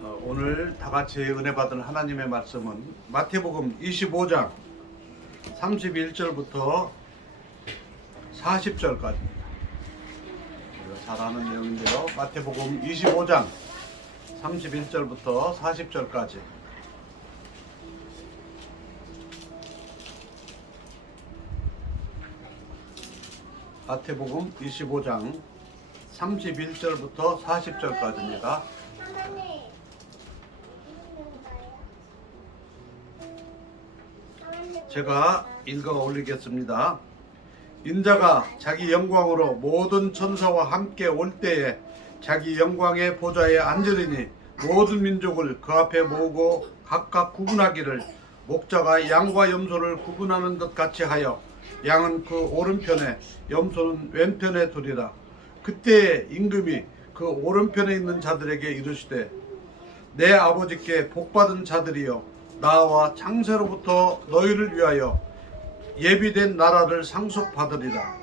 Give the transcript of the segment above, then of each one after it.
오늘 다 같이 은혜 받은 하나님의 말씀은 마태복음 25장 31절부터 40절까지입니다. 우리가 잘 아는 내용인데요. 마태복음 25장 31절부터 40절까지. 마태복음 25장 31절부터 40절까지입니다. 제가 읽어 올리겠습니다. 인자가 자기 영광으로 모든 천사와 함께 올 때에 자기 영광의 보좌에 앉으리니 모든 민족을 그 앞에 모으고 각각 구분하기를 목자가 양과 염소를 구분하는 것 같이 하여 양은 그 오른편에 염소는 왼편에 두리라. 그때 임금이 그 오른편에 있는 자들에게 이르시되 내 아버지께 복받은 자들이여 나와 창세로부터 너희를 위하여 예비된 나라를 상속받으리라.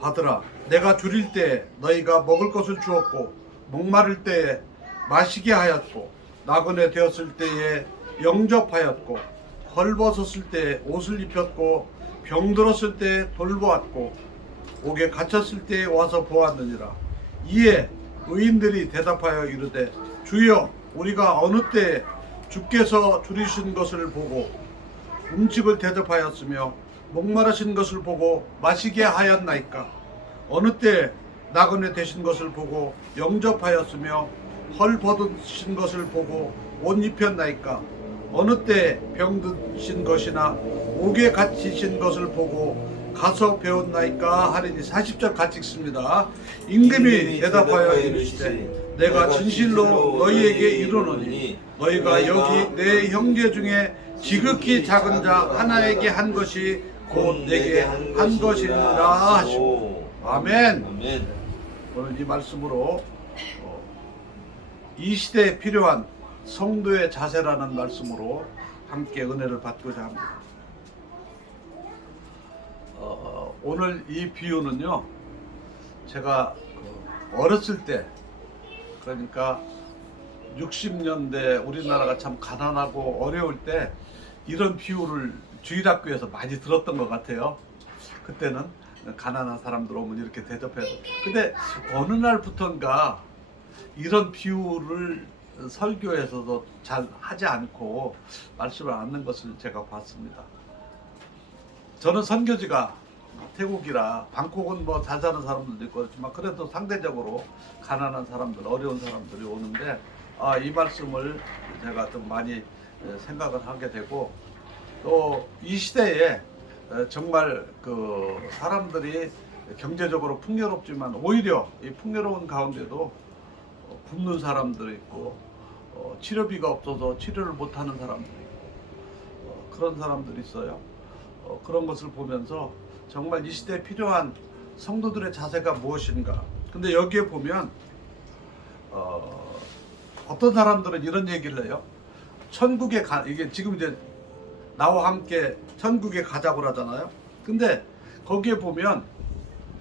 받으라. 내가 줄일 때 너희가 먹을 것을 주었고 목마를 때에 마시게 하였고 나그네 되었을 때에 영접하였고 헐벗었을 때 옷을 입혔고 병들었을 때 돌보았고 옥에 갇혔을 때에 와서 보았느니라. 이에 의인들이 대답하여 이르되 주여 우리가 어느 때에 주께서 줄이신 것을 보고 음식을 대접하였으며 목마르신 것을 보고 마시게 하였나이까? 어느 때 나그네 되신 것을 보고 영접하였으며 헐벗으신 것을 보고 옷 입혔나이까? 어느 때 병드신 것이나 옥에 갇히신 것을 보고 가서 배웠나이까 하리니. 40절 같이 읽습니다. 임금이 대답하여 이르시되 내가 진실로 너희에게 이르노니 너희가 여기 내 형제 중에 지극히 작은 자 하나에게 한 것이 곧 내게 한 것이니라 하시고. 아멘. 오늘 이 말씀으로 이 시대에 필요한 성도의 자세라는 말씀으로 함께 은혜를 받고자 합니다. 오늘 이 비유는요, 제가 어렸을 때, 그러니까 60년대 우리나라가 참 가난하고 어려울 때 이런 비유를 주일학교에서 많이 들었던 것 같아요. 그때는 가난한 사람들 오면 이렇게 대접해서. 근데 어느 날부턴가 이런 비유를 설교에서도 잘 하지 않고 말씀을 안 하는 것을 제가 봤습니다. 저는 선교지가 태국이라 방콕은 뭐 잘 사는 사람들도 있고 그렇지만 그래도 상대적으로 가난한 사람들, 어려운 사람들이 오는데 이 말씀을 제가 좀 많이 생각을 하게 되고, 또 이 시대에 정말 그 사람들이 경제적으로 풍요롭지만 오히려 이 풍요로운 가운데도 굶는 사람들이 있고 치료비가 없어서 치료를 못하는 사람들이 있고 그런 사람들이 있어요. 그런 것을 보면서 정말 이 시대에 필요한 성도들의 자세가 무엇인가. 근데 여기에 보면 어떤 사람들은 이런 얘기를 해요. 천국에 이게 지금 이제 나와 함께 천국에 가자고 하잖아요. 근데 거기에 보면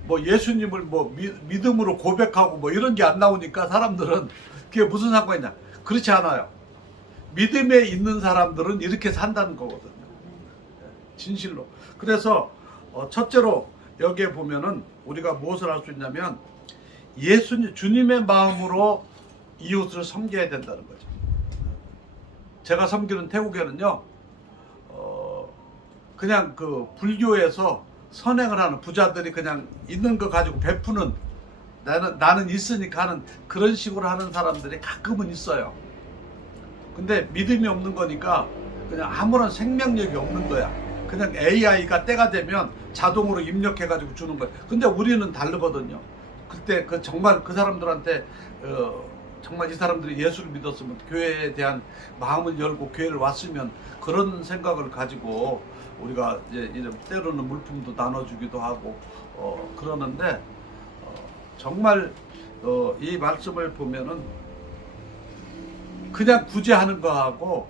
뭐 예수님을 뭐 믿음으로 고백하고 뭐 이런 게 안 나오니까 사람들은 그게 무슨 상관이냐. 그렇지 않아요. 믿음에 있는 사람들은 이렇게 산다는 거거든요. 진실로. 그래서 첫째로 여기에 보면은 우리가 무엇을 할 수 있냐면 주님의 마음으로 이웃을 섬겨야 된다는 거죠. 제가 섬기는 태국에는요, 그냥 그 불교에서 선행을 하는 부자들이 그냥 있는 거 가지고 베푸는, 나는 있으니까 하는 그런 식으로 하는 사람들이 가끔은 있어요. 근데 믿음이 없는 거니까 그냥 아무런 생명력이 없는 거야. 그냥 AI가 때가 되면 자동으로 입력해가지고 주는 거예요. 근데 우리는 다르거든요. 그때 정말 그 사람들한테 정말 이 사람들이 예수를 믿었으면, 교회에 대한 마음을 열고 교회를 왔으면 그런 생각을 가지고 우리가 이제 때로는 물품도 나눠주기도 하고 그러는데 정말 이 말씀을 보면은 그냥 구제하는 거하고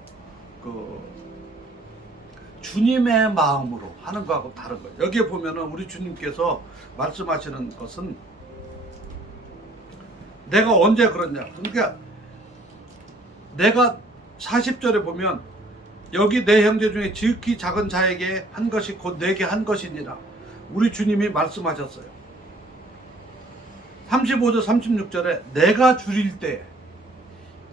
주님의 마음으로 하는 거하고 다른 거예요. 여기에 보면은 우리 주님께서 말씀하시는 것은 내가 언제 그러냐. 그러니까 내가 40절에 보면 여기 내 형제 중에 지극히 작은 자에게 한 것이 곧 내게 한 것이니라. 우리 주님이 말씀하셨어요. 35절 36절에 내가 줄일 때,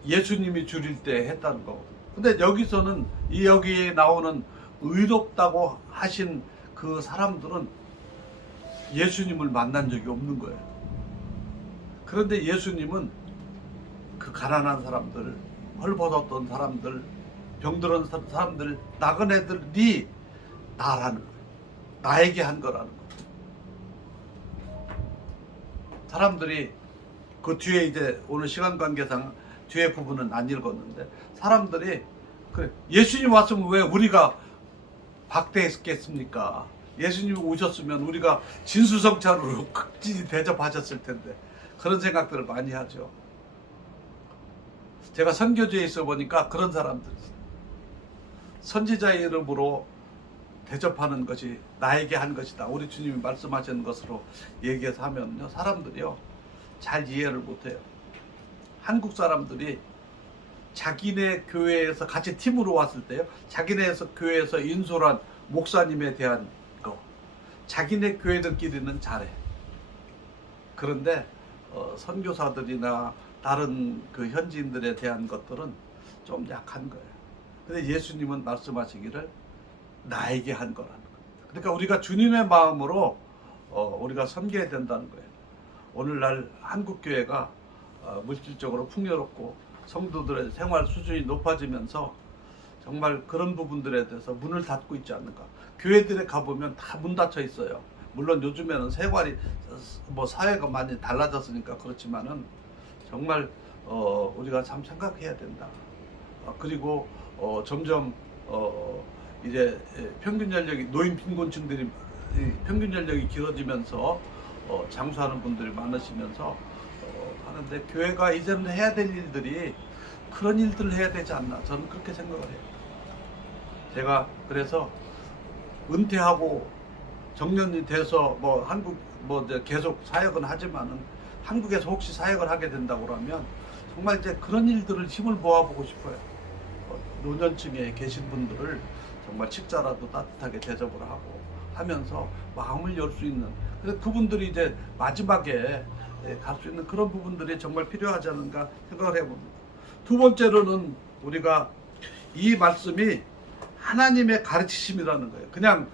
예수님이 줄일 때 했다는 거거든요. 근데 여기서는 여기에 나오는 의롭다고 하신 그 사람들은 예수님을 만난 적이 없는 거예요. 그런데 예수님은 그 가난한 사람들, 헐벗었던 사람들, 병들은 사람들, 나그네들이 나라는 거예요. 나에게 한 거라는 거예요. 사람들이 그 뒤에 이제 오늘 시간 관계상 뒤에 부분은 안 읽었는데, 사람들이 그래, 예수님 왔으면 왜 우리가 박대했겠습니까? 예수님이 오셨으면 우리가 진수성찬으로 극진히 대접하셨을 텐데, 그런 생각들을 많이 하죠. 제가 선교지에 있어 보니까 그런 사람들이 있어요. 선지자의 이름으로 대접하는 것이 나에게 한 것이다. 우리 주님이 말씀하시는 것으로 얘기해서 하면요, 사람들이요 잘 이해를 못해요. 한국 사람들이 자기네 교회에서 같이 팀으로 왔을 때요, 자기네 교회에서 인솔한 목사님에 대한 거, 자기네 교회들끼리는 잘해. 그런데 선교사들이나 다른 그 현지인들에 대한 것들은 좀 약한 거예요. 근데 예수님은 말씀하시기를 나에게 한 거라는 거예요. 그러니까 우리가 주님의 마음으로 우리가 섬겨야 된다는 거예요. 오늘날 한국 교회가 물질적으로 풍요롭고 성도들의 생활 수준이 높아지면서 정말 그런 부분들에 대해서 문을 닫고 있지 않는가. 교회들에 가보면 다 문 닫혀 있어요. 물론 요즘에는 생활이 사회가 많이 달라졌으니까 그렇지만은 정말 우리가 참 생각해야 된다. 그리고 점점 이제 평균 연령이, 노인 빈곤층들이 평균 연령이 길어지면서 장수하는 분들이 많으시면서 하는데, 교회가 이제는 해야 될 일들이 그런 일들을 해야 되지 않나, 저는 그렇게 생각을 해요. 제가 그래서 은퇴하고 정년이 돼서 한국 이제 계속 사역은 하지만은, 한국에서 혹시 사역을 하게 된다고 그러면 정말 이제 그런 일들을 힘을 모아보고 싶어요. 노년층에 계신 분들을 정말 식사라도 따뜻하게 대접을 하고 하면서 마음을 열 수 있는, 그래서 그분들이 이제 마지막에 갈 수 있는 그런 부분들이 정말 필요하지 않은가 생각을 해봅니다. 두 번째로는 우리가 이 말씀이 하나님의 가르치심이라는 거예요. 그냥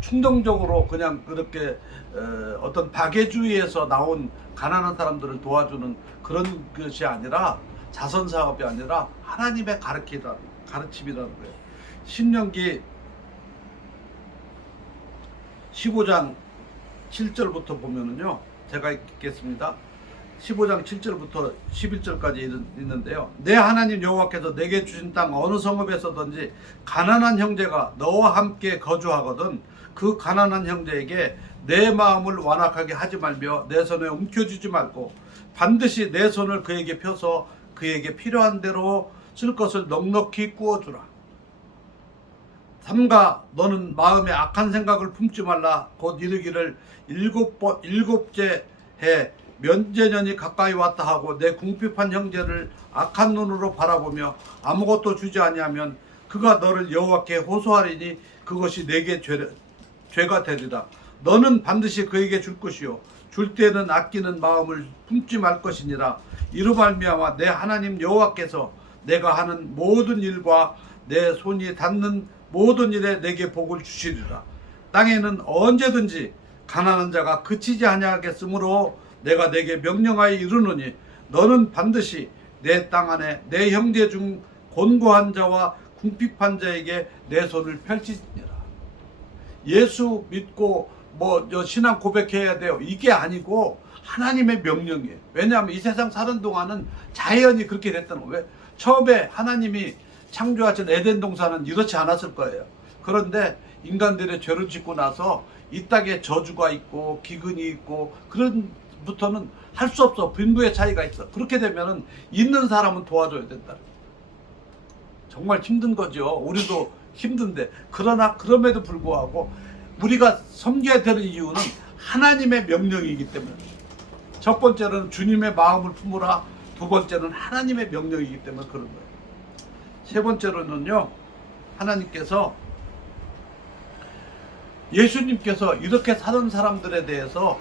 충동적으로 그냥 그렇게 어떤 박애주의에서 나온 가난한 사람들을 도와주는 그런 것이 아니라, 자선 사업이 아니라 하나님의 가르침이라는 거예요. 신명기 15장 7절부터 보면은요, 제가 읽겠습니다. 15장 7절부터 11절까지 있는데요. 내 하나님 여호와께서 내게 주신 땅 어느 성읍에서든지 가난한 형제가 너와 함께 거주하거든 그 가난한 형제에게 내 마음을 완악하게 하지 말며 내 손에 움켜쥐지 말고 반드시 내 손을 그에게 펴서 그에게 필요한 대로 쓸 것을 넉넉히 구워주라. 삼가 너는 마음에 악한 생각을 품지 말라. 곧 이르기를 일곱째 해 면제년이 가까이 왔다 하고 내 궁핍한 형제를 악한 눈으로 바라보며 아무것도 주지 아니하면 그가 너를 여호와께 호소하리니 그것이 내게 죄가 되리라. 너는 반드시 그에게 줄 것이요 줄 때는 아끼는 마음을 품지 말 것이니라. 이로 말미암아 내 하나님 여호와께서 내가 하는 모든 일과 내 손이 닿는 모든 일에 내게 복을 주시리라. 땅에는 언제든지 가난한 자가 그치지 아니하겠으므로 내가 내게 명령하여 이르노니 너는 반드시 내 땅 안에 내 형제 중 곤고한 자와 궁핍한 자에게 내 손을 펼치니라. 예수 믿고 신앙 고백해야 돼요, 이게 아니고 하나님의 명령이에요. 왜냐하면 이 세상 사는 동안은 자연이 그렇게 됐다는 거예요. 왜? 처음에 하나님이 창조하신 에덴 동산은 이렇지 않았을 거예요. 그런데 인간들의 죄를 짓고 나서 이 땅에 저주가 있고 기근이 있고 그런 부터는 할 수 없어. 빈부의 차이가 있어. 그렇게 되면은 있는 사람은 도와줘야 된다. 정말 힘든 거죠. 우리도 힘든데, 그러나 그럼에도 불구하고 우리가 섬겨야 되는 이유는 하나님의 명령이기 때문에. 첫 번째는 주님의 마음을 품으라. 두 번째는 하나님의 명령이기 때문에 그런 거예요. 세 번째로는요, 하나님께서 예수님께서 이렇게 사는 사람들에 대해서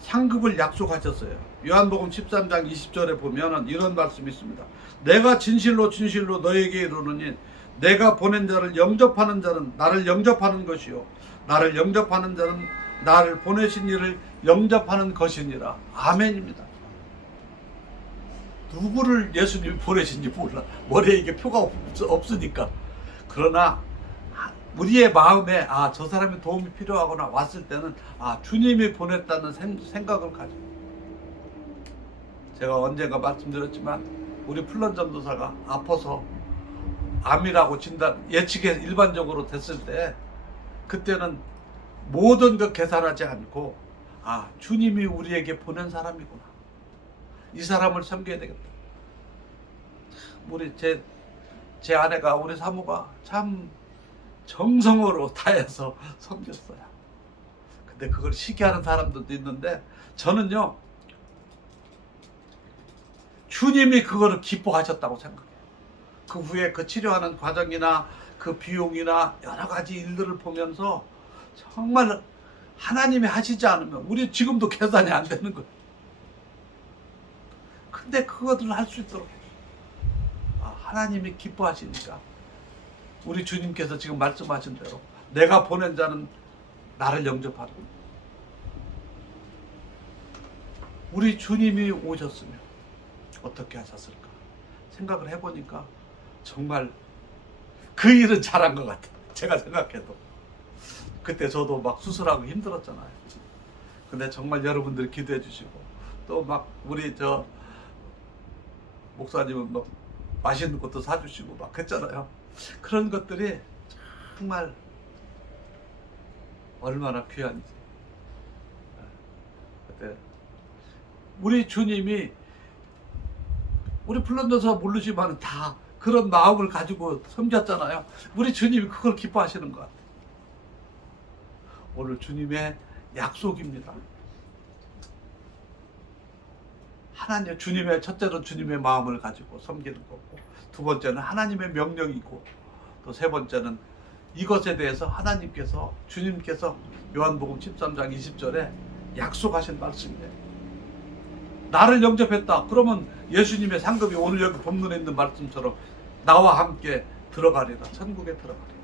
상급을 약속하셨어요. 요한복음 13장 20절에 보면 이런 말씀이 있습니다. 내가 진실로 진실로 너에게 이르노니 내가 보낸 자를 영접하는 자는 나를 영접하는 것이요 나를 영접하는 자는 나를 보내신 이를 영접하는 것이니라. 아멘입니다. 누구를 예수님이 보내신지 몰라. 머리에 이게 표가 없으니까. 그러나 우리의 마음에 저 사람이 도움이 필요하거나 왔을 때는 주님이 보냈다는 생각을 가지고, 제가 언젠가 말씀드렸지만 우리 플런 전도사가 아파서 암이라고 진단 예측에 일반적으로 됐을 때, 그때는 모든 것 계산하지 않고 주님이 우리에게 보낸 사람이구나, 이 사람을 섬겨야 되겠다. 우리 제 아내가, 우리 사모가 참 정성으로 다해서 섬겼어요. 근데 그걸 시기하는 사람들도 있는데, 저는요, 주님이 그거를 기뻐하셨다고 생각해요. 그 후에 그 치료하는 과정이나 그 비용이나 여러 가지 일들을 보면서 정말 하나님이 하시지 않으면 우리 지금도 계산이 안 되는 거예요. 근데 그것들을 할 수 있도록 하나님이 기뻐하시니까, 우리 주님께서 지금 말씀하신 대로 내가 보낸 자는 나를 영접하고, 우리 주님이 오셨으면 어떻게 하셨을까 생각을 해보니까 정말 그 일은 잘한 것 같아요. 제가 생각해도. 그때 저도 막 수술하고 힘들었잖아요. 근데 정말 여러분들이 기도해 주시고, 또 막 우리 목사님은 막 맛있는 것도 사주시고 막 했잖아요. 그런 것들이 정말 얼마나 귀한지. 그때 우리 주님이, 우리 플런더서 모르지만 다 그런 마음을 가지고 섬겼잖아요. 우리 주님이 그걸 기뻐하시는 것 같아요. 오늘 주님의 약속입니다. 하나님, 주님의, 첫째로 주님의 마음을 가지고 섬기는 거고, 두 번째는 하나님의 명령이고, 또 세 번째는 이것에 대해서 하나님께서, 주님께서 요한복음 13장 20절에 약속하신 말씀이에요. 나를 영접했다. 그러면 예수님의 상급이 오늘 여기 본문에 있는 말씀처럼 나와 함께 들어가리라. 천국에 들어가리라.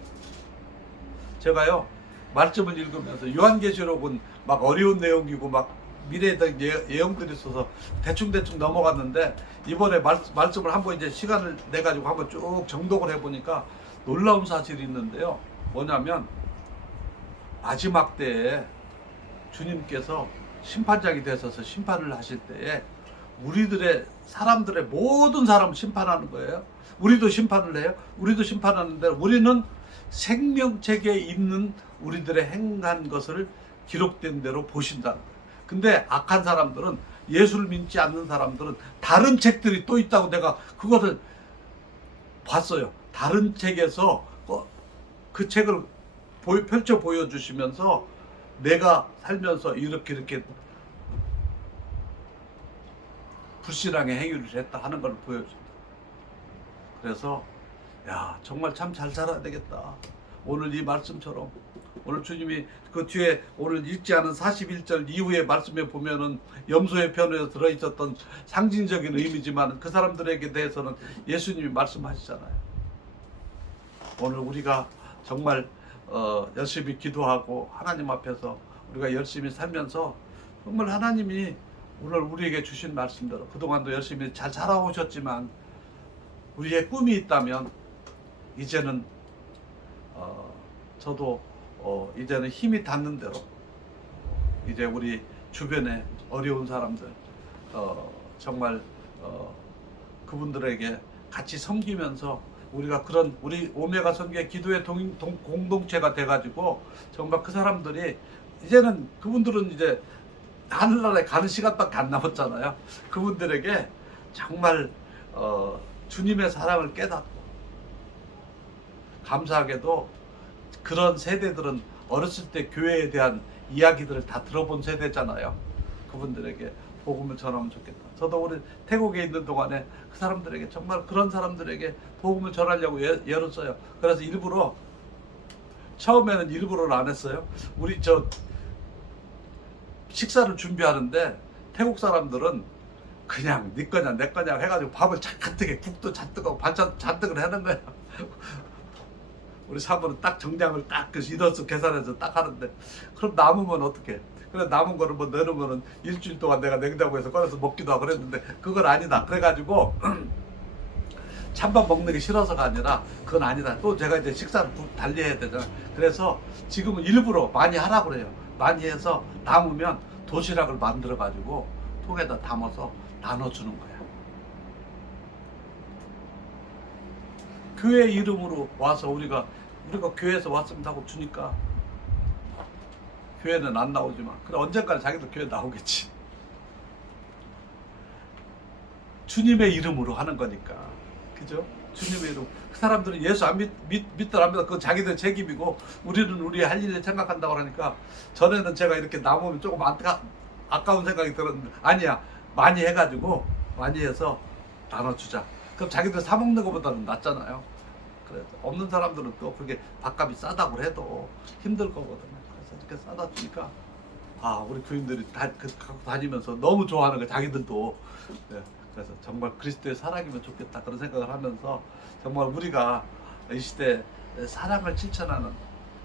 제가요, 말씀을 읽으면서 요한계시록은 막 어려운 내용이고 막 미래에 대한 예언들이 있어서 대충 넘어갔는데, 이번에 말씀을 한번 이제 시간을 내 가지고 한번 쭉 정독을 해보니까 놀라운 사실이 있는데요. 뭐냐면 마지막 때에 주님께서 심판장이 되셔서 심판을 하실 때에 사람들의 모든 사람을 심판하는 거예요. 우리도 심판을 해요. 우리도 심판하는데, 우리는 생명책에 있는 우리들의 행한 것을 기록된 대로 보신다는 거예요. 근데 악한 사람들은, 예수를 믿지 않는 사람들은 다른 책들이 또 있다고 내가 그것을 봤어요. 다른 책에서 그 책을 펼쳐 보여주시면서 내가 살면서 이렇게 불신앙의 행위를 했다 하는 걸 보여준다. 그래서 정말 참 잘 살아야 되겠다. 오늘 이 말씀처럼, 오늘 주님이 그 뒤에 오늘 읽지 않은 41절 이후의 말씀에 보면은 염소의 편에 들어있었던 상징적인 의미지만, 그 사람들에게 대해서는 예수님이 말씀하시잖아요. 오늘 우리가 정말 열심히 기도하고 하나님 앞에서 우리가 열심히 살면서 정말 하나님이 오늘 우리에게 주신 말씀대로 그동안도 열심히 잘 살아오셨지만, 우리의 꿈이 있다면 이제는 저도 이제는 힘이 닿는 대로 이제 우리 주변에 어려운 사람들 정말 그분들에게 같이 섬기면서 우리가 그런 우리 오메가 선교의 기도의 공동체가 돼가지고 정말 그 사람들이 이제는, 그분들은 이제 하늘나라에 가는 시간밖에 안 남았잖아요. 그분들에게 정말 주님의 사랑을 깨닫고, 감사하게도 그런 세대들은 어렸을 때 교회에 대한 이야기들을 다 들어본 세대잖아요. 그분들에게 복음을 전하면 좋겠다. 저도 우리 태국에 있는 동안에 그 사람들에게 정말 그런 사람들에게 복음을 전하려고 애를 써요. 그래서 일부러 처음에는 일부러를 안 했어요. 우리 저 식사를 준비하는데 태국 사람들은 그냥 네 거냐 내 거냐 해가지고 밥을 잔뜩 국도 잔뜩하고 반찬 잔뜩을 하는 거야. 우리 사모는 딱 정량을 딱 인원수 계산해서 딱 하는데 그럼 남으면 어떡해? 그래 남은 거를 뭐 내놓으면은 일주일 동안 내가 냉장고에서 꺼내서 먹기도 하고 그랬는데 그건 아니다. 그래가지고 찬밥 먹는 게 싫어서가 아니라 그건 아니다. 또 제가 이제 식사를 달리 해야 되잖아. 그래서 지금은 일부러 많이 하라고 그래요. 많이 해서 남으면 도시락을 만들어 가지고 통에다 담아서 나눠주는 거야. 교회 이름으로 와서 우리가 교회에서 왔습니다 하고 주니까 교회는 안 나오지만 그래 언젠가는 자기도 교회 나오겠지. 주님의 이름으로 하는 거니까. 그죠? 주님의 이름. 그 사람들은 예수 안 믿더라 안 믿어. 그건 자기들 책임이고 우리는 우리의 할 일을 생각한다고 하니까 전에는 제가 이렇게 남으면 조금 아까운 생각이 들었는데 아니야. 많이 해가지고 많이 해서 나눠주자. 그럼 자기들 사 먹는 것보다는 낫잖아요. 그래서 없는 사람들은 또 그게 밥값이 싸다고 해도 힘들 거거든요. 그래서 이렇게 싸다 주니까 우리 교인들이 갖고 다니면서 너무 좋아하는 거 자기들도. 네. 그래서 정말 그리스도의 사랑이면 좋겠다 그런 생각을 하면서 정말 우리가 이 시대에 사랑을 실천하는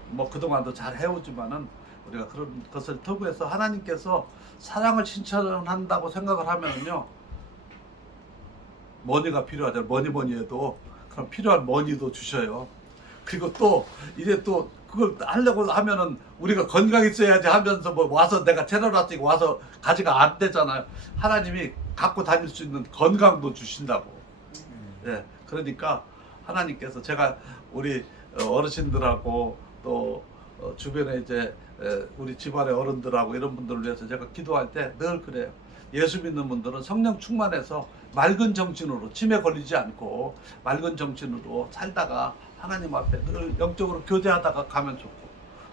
뭐 그동안도 잘 해오지만은 우리가 그런 것을 통해서 하나님께서 사랑을 실천한다고 생각을 하면요 머니가 필요하잖아요. 뭐니 해도 그럼 필요한 머니도 주셔요. 그리고 또 이제 또 그걸 하려고 하면은 우리가 건강 있어야지 하면서 뭐 와서 내가 채널 왔으니까 와서 가지가 안 되잖아요. 하나님이 갖고 다닐 수 있는 건강도 주신다고. 예, 그러니까 하나님께서 제가 우리 어르신들하고 또 주변에 이제 우리 집안의 어른들하고 이런 분들을 위해서 제가 기도할 때 늘 그래요. 예수 믿는 분들은 성령 충만해서 맑은 정신으로 치매 걸리지 않고 맑은 정신으로 살다가 하나님 앞에 늘 영적으로 교제하다가 가면 좋고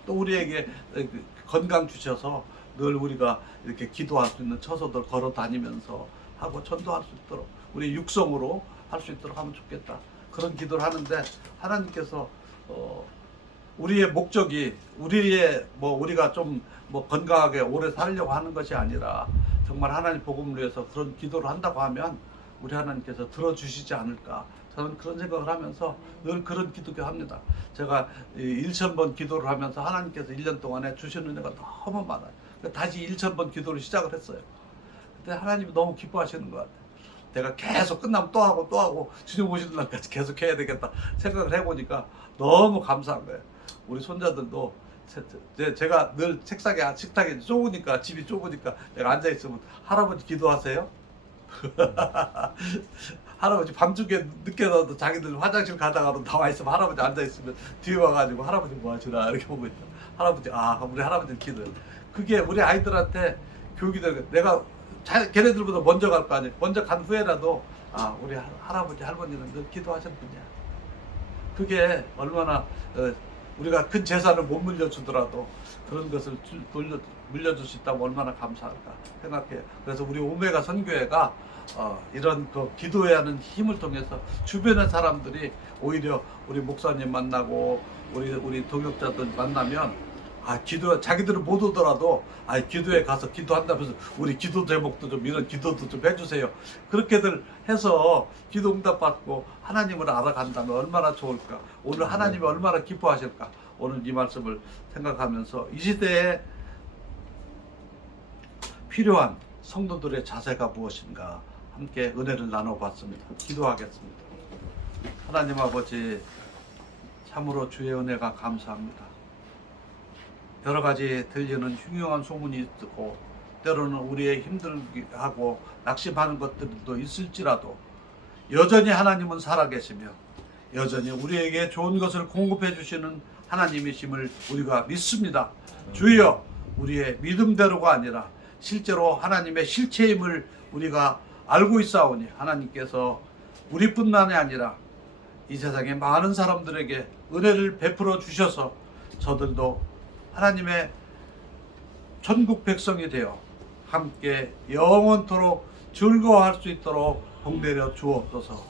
또 우리에게 건강 주셔서 늘 우리가 이렇게 기도할 수 있는 처소들 걸어 다니면서 하고 전도할 수 있도록 우리 육성으로 할 수 있도록 하면 좋겠다. 그런 기도를 하는데 하나님께서 우리의 목적이 우리가 좀 건강하게 오래 살려고 하는 것이 아니라 정말 하나님 복음을 위해서 그런 기도를 한다고 하면 우리 하나님께서 들어주시지 않을까. 저는 그런 생각을 하면서 늘 그런 기도를 합니다. 제가 1000번 기도를 하면서 하나님께서 1년 동안에 주시는 은혜가 너무 많아요. 다시 1000번 기도를 시작을 했어요. 그때 하나님이 너무 기뻐하시는 것 같아요. 내가 계속 끝나면 또 하고 주님 오시는 날까지 계속 해야 되겠다 생각을 해보니까 너무 감사한 거예요. 우리 손자들도 제가 늘 식탁에 좁으니까 집이 좁으니까 내가 앉아있으면 할아버지 기도하세요? 할아버지 밤중에 늦게라도 자기들 화장실 가다가도 나와있으면 할아버지 앉아있으면 뒤에 와가지고 할아버지 뭐 하시나 이렇게 보고 있다. 할아버지 우리 할아버지 기도해. 그게 우리 아이들한테 교육이 되는 거예요. 내가 걔네들보다 먼저 갈 거 아니에요. 먼저 간 후에라도 우리 할아버지 할머니는 늘 기도하시는 분이야. 그게 얼마나 우리가 큰 재산을 못 물려주더라도 그런 것을 물려줄 수 있다면 얼마나 감사할까 생각해요. 그래서 우리 오메가 선교회가 이런 그 기도해야 하는 힘을 통해서 주변의 사람들이 오히려 우리 목사님 만나고 우리 동역자들 만나면 자기들은 못 오더라도 기도에 가서 기도한다면서 우리 기도 제목도 좀 이런 기도도 좀 해주세요. 그렇게들 해서 기도 응답 받고 하나님을 알아간다면 얼마나 좋을까. 오늘 하나님이 얼마나 기뻐하실까. 오늘 이 말씀을 생각하면서 이 시대에 필요한 성도들의 자세가 무엇인가 함께 은혜를 나눠봤습니다. 기도하겠습니다. 하나님 아버지 참으로 주의 은혜가 감사합니다. 여러 가지 들리는 흉흉한 소문이 있고 때로는 우리의 힘들하고 낙심하는 것들도 있을지라도 여전히 하나님은 살아계시며 여전히 우리에게 좋은 것을 공급해 주시는 하나님이심을 우리가 믿습니다. 주여 우리의 믿음대로가 아니라 실제로 하나님의 실체임을 우리가 알고 있사오니 하나님께서 우리뿐만이 아니라 이 세상의 많은 사람들에게 은혜를 베풀어 주셔서 저들도 하나님의 천국 백성이 되어 함께 영원토록 즐거워할 수 있도록 복내려 주옵소서.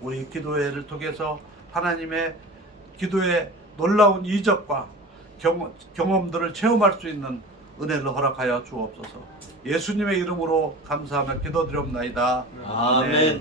우리 기도회를 통해서 하나님의 기도의 놀라운 이적과 경험들을 체험할 수 있는 은혜를 허락하여 주옵소서. 예수님의 이름으로 감사하며 기도드리옵나이다. 아멘.